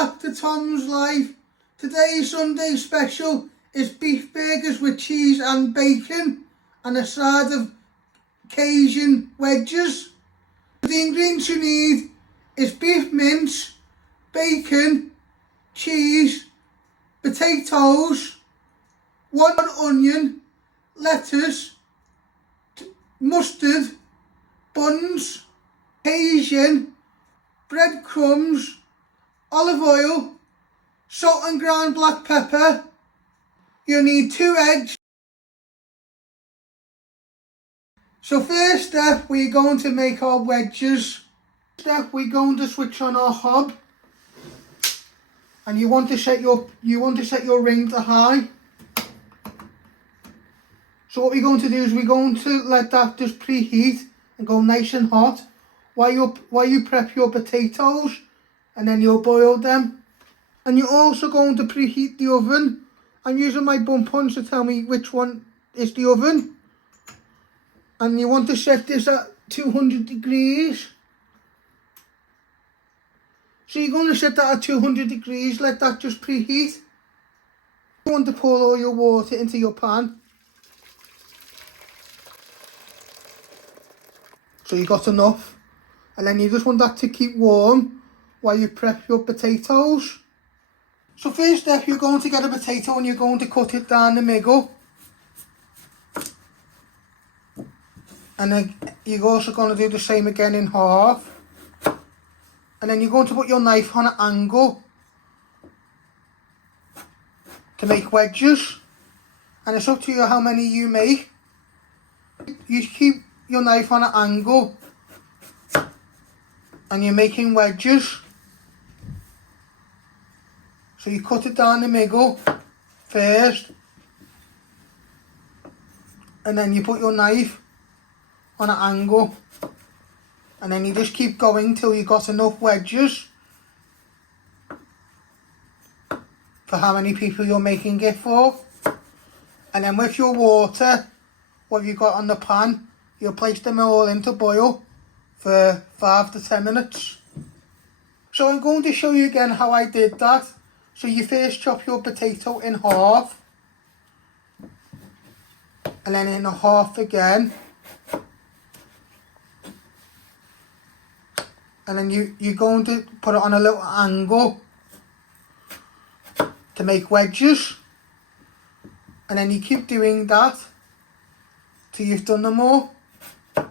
back to Tom's Life. Today's Sunday special is beef burgers with cheese and bacon and a side of Cajun wedges. The ingredients you need is beef mince, bacon, cheese, potatoes, 1 onion, lettuce, mustard, buns, Cajun, breadcrumbs, olive oil, salt and ground black pepper. You need 2 eggs. So first step, we're going to make our wedges. Step, we're going to switch on our hob, and you want to set your ring to high. So what we're going to do is we're going to let that just preheat and go nice and hot while you prep your potatoes, and then you'll boil them. And you're also going to preheat the oven. I'm using my bump punch to tell me which one is the oven. And you want to set this at 200 degrees. So you're going to set that at 200 degrees, let that just preheat. You want to pour all your water into your pan. So you got enough. And then you just want that to keep warm while you prep your potatoes. So first step, you're going to get a potato and you're going to cut it down the middle. And then you're also going to do the same again in half. And then you're going to put your knife on an angle to make wedges. And it's up to you how many you make. You keep your knife on an angle and you're making wedges. So you cut it down the middle first, and then you put your knife on an angle, and then you just keep going till you got enough wedges for how many people you're making it for. And then with your water, what you've got on the pan, you'll place them all in to boil for 5 to 10 minutes. So I'm going to show you again how I did that. So you first chop your potato in half, and then in half again, and then you're going to put it on a little angle to make wedges, and then you keep doing that till you've done them all. But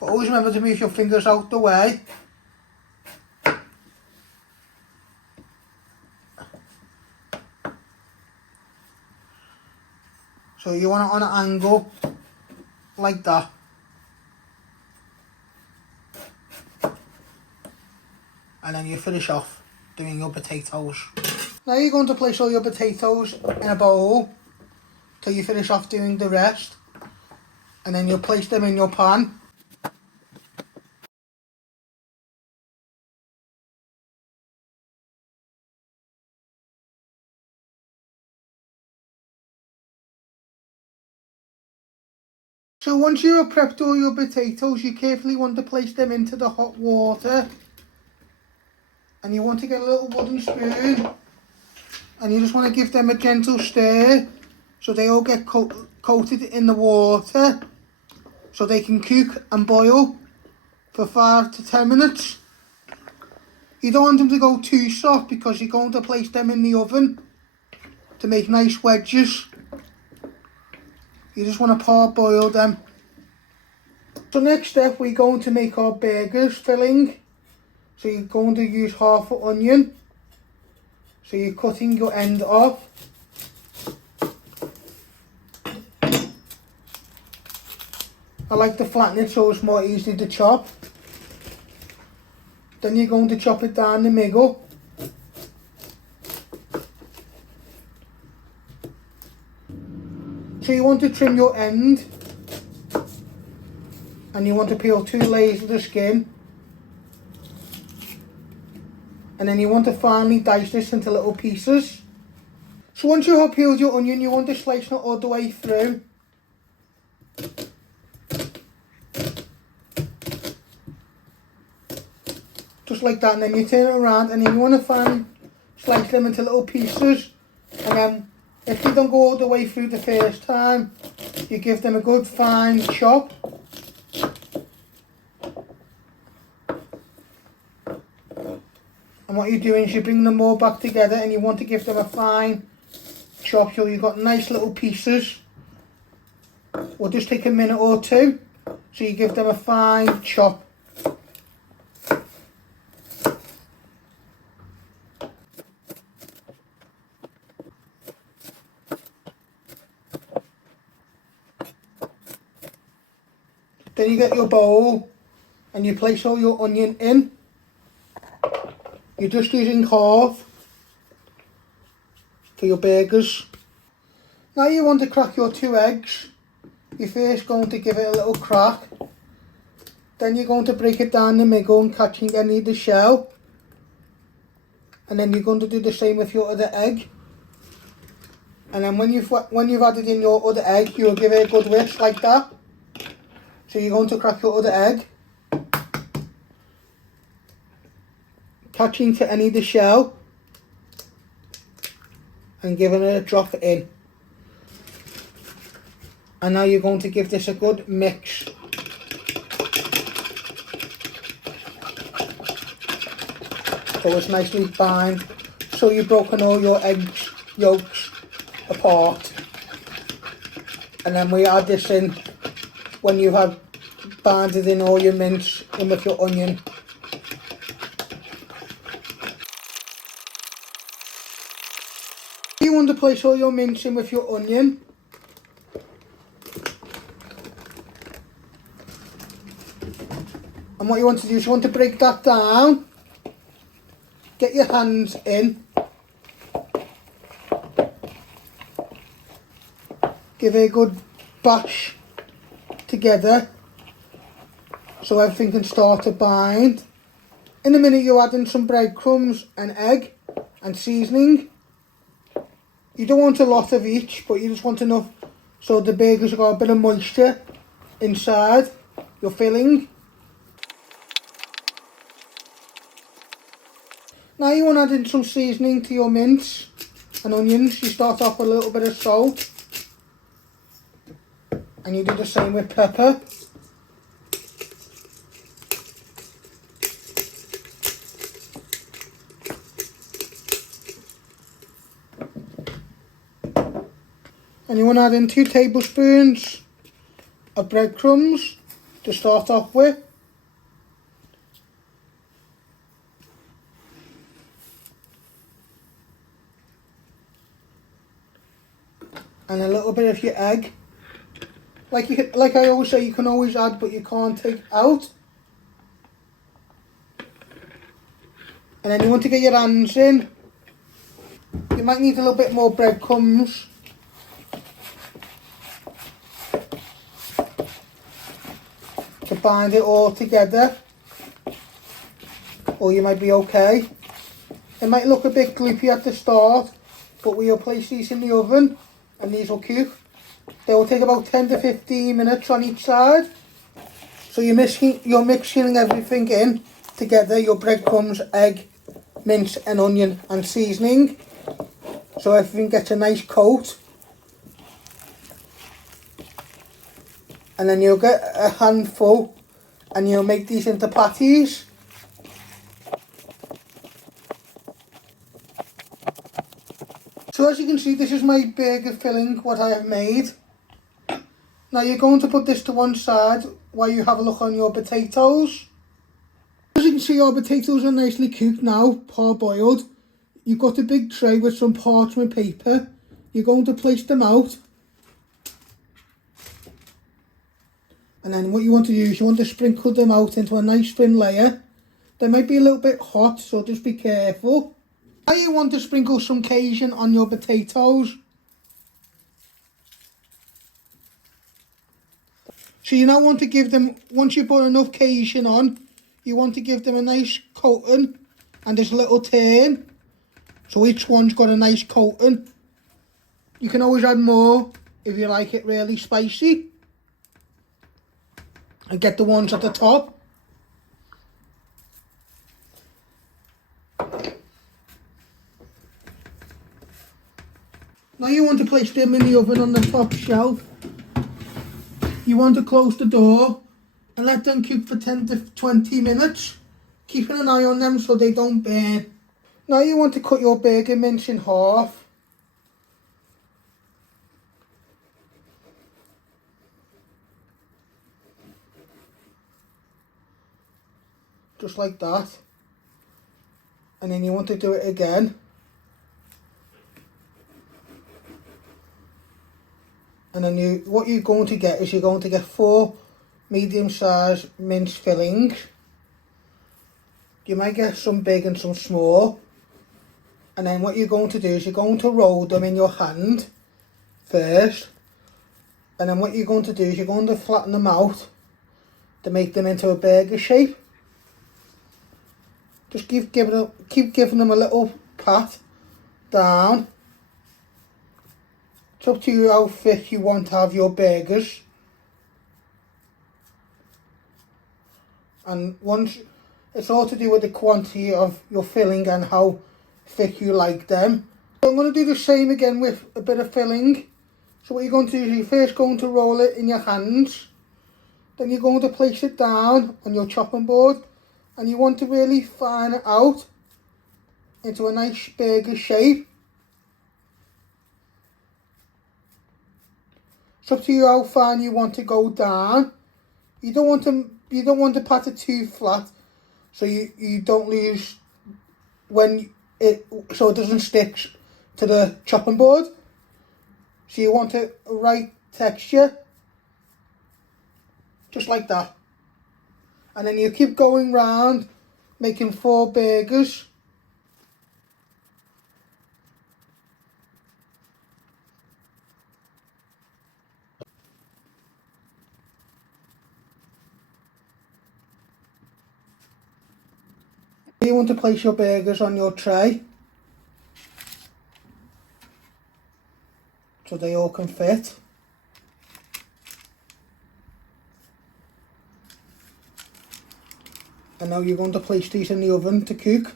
always remember to move your fingers out the way. So you want it on an angle like that. And then you finish off doing your potatoes. Now you're going to place all your potatoes in a bowl till you finish off doing the rest. And then you'll place them in your pan. So once you have prepped all your potatoes, you carefully want to place them into the hot water. And you want to get a little wooden spoon. And you just want to give them a gentle stir so they all get coated in the water. So they can cook and boil for 5 to 10 minutes. You don't want them to go too soft because you're going to place them in the oven to make nice wedges. You just want to parboil them. So next step, we're going to make our burgers filling. So you're going to use half an onion. So you're cutting your end off. I like to flatten it so it's more easy to chop. Then you're going to chop it down the middle. So you want to trim your end, and you want to peel 2 layers of the skin, and then you want to finely dice this into little pieces. So once you have peeled your onion, you want to slice it all the way through. just like that, and then you turn it around, and then you want to slice them into little pieces, and then if they don't go all the way through the first time, you give them a good fine chop. And what you're doing is you bring them all back together, and you want to give them a fine chop so you've got nice little pieces. Will just take a minute or two, so you give them a fine chop. Then you get your bowl and you place all your onion in. You're just using half for your burgers. Now you want to crack your 2 eggs. You're first going to give it a little crack. Then you're going to break it down the middle and catching any of the shell. And then you're going to do the same with your other egg. And then when you've added in your other egg, you'll give it a good whisk like that. So you're going to crack your other egg, catching to any of the shell, and giving it a drop in. And now you're going to give this a good mix. So it's nicely bind. So you've broken all your eggs yolks apart. And then we add this in when you have binded in all your mince in with your onion. You want to place all your mince in with your onion. And what you want to do is you want to break that down. Get your hands in. Give it a good bash together so everything can start to bind. In a minute you're adding some breadcrumbs and egg and seasoning. You don't want a lot of each, but you just want enough so the burgers have got a bit of moisture inside your filling. Now you want to add in some seasoning to your mince and onions. You start off with a little bit of salt. And you do the same with pepper. And you want to add in 2 tablespoons of breadcrumbs to start off with. And a little bit of your egg. Like I always say, you can always add, but you can't take out. And then you want to get your hands in. You might need a little bit more breadcrumbs. To bind it all together. Or you might be okay. It might look a bit gloopy at the start, but we'll place these in the oven and these will cook. They will take about 10 to 15 minutes on each side. So you're mixing everything in together, your breadcrumbs, egg, mince and onion and seasoning. So everything gets a nice coat. And then you'll get a handful and you'll make these into patties. So as you can see, this is my burger filling, what I have made. Now you're going to put this to one side while you have a look on your potatoes. As you can see, our potatoes are nicely cooked now, parboiled. You've got a big tray with some parchment paper. You're going to place them out. And then what you want to do is you want to sprinkle them out into a nice thin layer. They might be a little bit hot, so just be careful. Now you want to sprinkle some Cajun on your potatoes. So you now want to give them, once you put enough Cajun on, you want to give them a nice coating and this little turn. So each one's got a nice coating. You can always add more if you like it really spicy. And get the ones at the top. Now you want to place them in the oven on the top shelf. You want to close the door and let them cook for 10 to 20 minutes, keeping an eye on them so they don't burn. Now you want to cut your burger mince in half. Just like that. And then you want to do it again. And then what you're going to get is you're going to get 4 medium-sized mince fillings. You might get some big and some small. And then what you're going to do is you're going to roll them in your hand first. And then what you're going to do is you're going to flatten them out to make them into a burger shape. Just keep giving them a little pat down. It's up to you how thick you want to have your burgers. And once it's all to do with the quantity of your filling and how thick you like them. So I'm going to do the same again with a bit of filling. So what you're going to do is you're first going to roll it in your hands. Then you're going to place it down on your chopping board. And you want to really fan it out into a nice burger shape. It's up to you how fine you want to go down. You don't want to pat it too flat, so you don't lose so it doesn't stick to the chopping board. So you want it right texture, just like that. And then you keep going round, making 4 burgers. You want to place your burgers on your tray so they all can fit. And now you're going to place these in the oven to cook.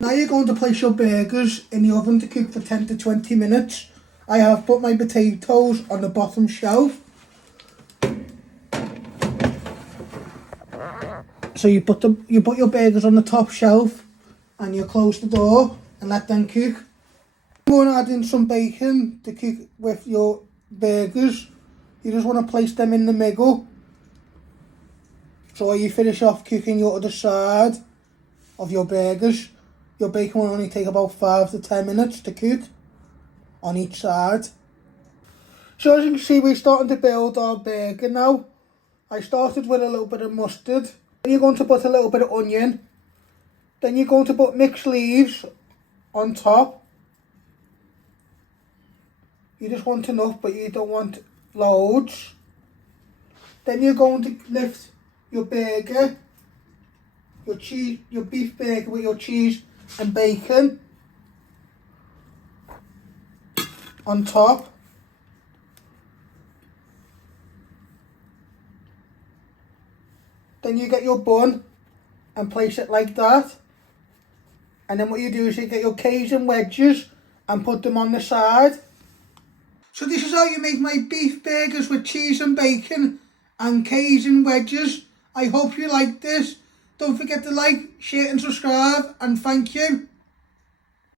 Now you're going to place your burgers in the oven to cook for 10 to 20 minutes. I have put my potatoes on the bottom shelf. So you put your burgers on the top shelf and you close the door and let them cook. You want to add in some bacon to cook with your burgers. You just want to place them in the middle. So you finish off cooking your other side of your burgers. Your bacon will only take about 5 to 10 minutes to cook on each side. So as you can see, we're starting to build our burger now. I started with a little bit of mustard. Then you're going to put a little bit of onion. Then you're going to put mixed leaves on top. You just want enough, but you don't want loads. Then you're going to lift your burger, your beef burger with your cheese and bacon on top. Then you get your bun and place it like that. And then what you do is you get your Cajun wedges and put them on the side. So this is how you make my beef burgers with cheese and bacon and Cajun wedges. I hope you like this. Don't forget to like, share and subscribe, and thank you.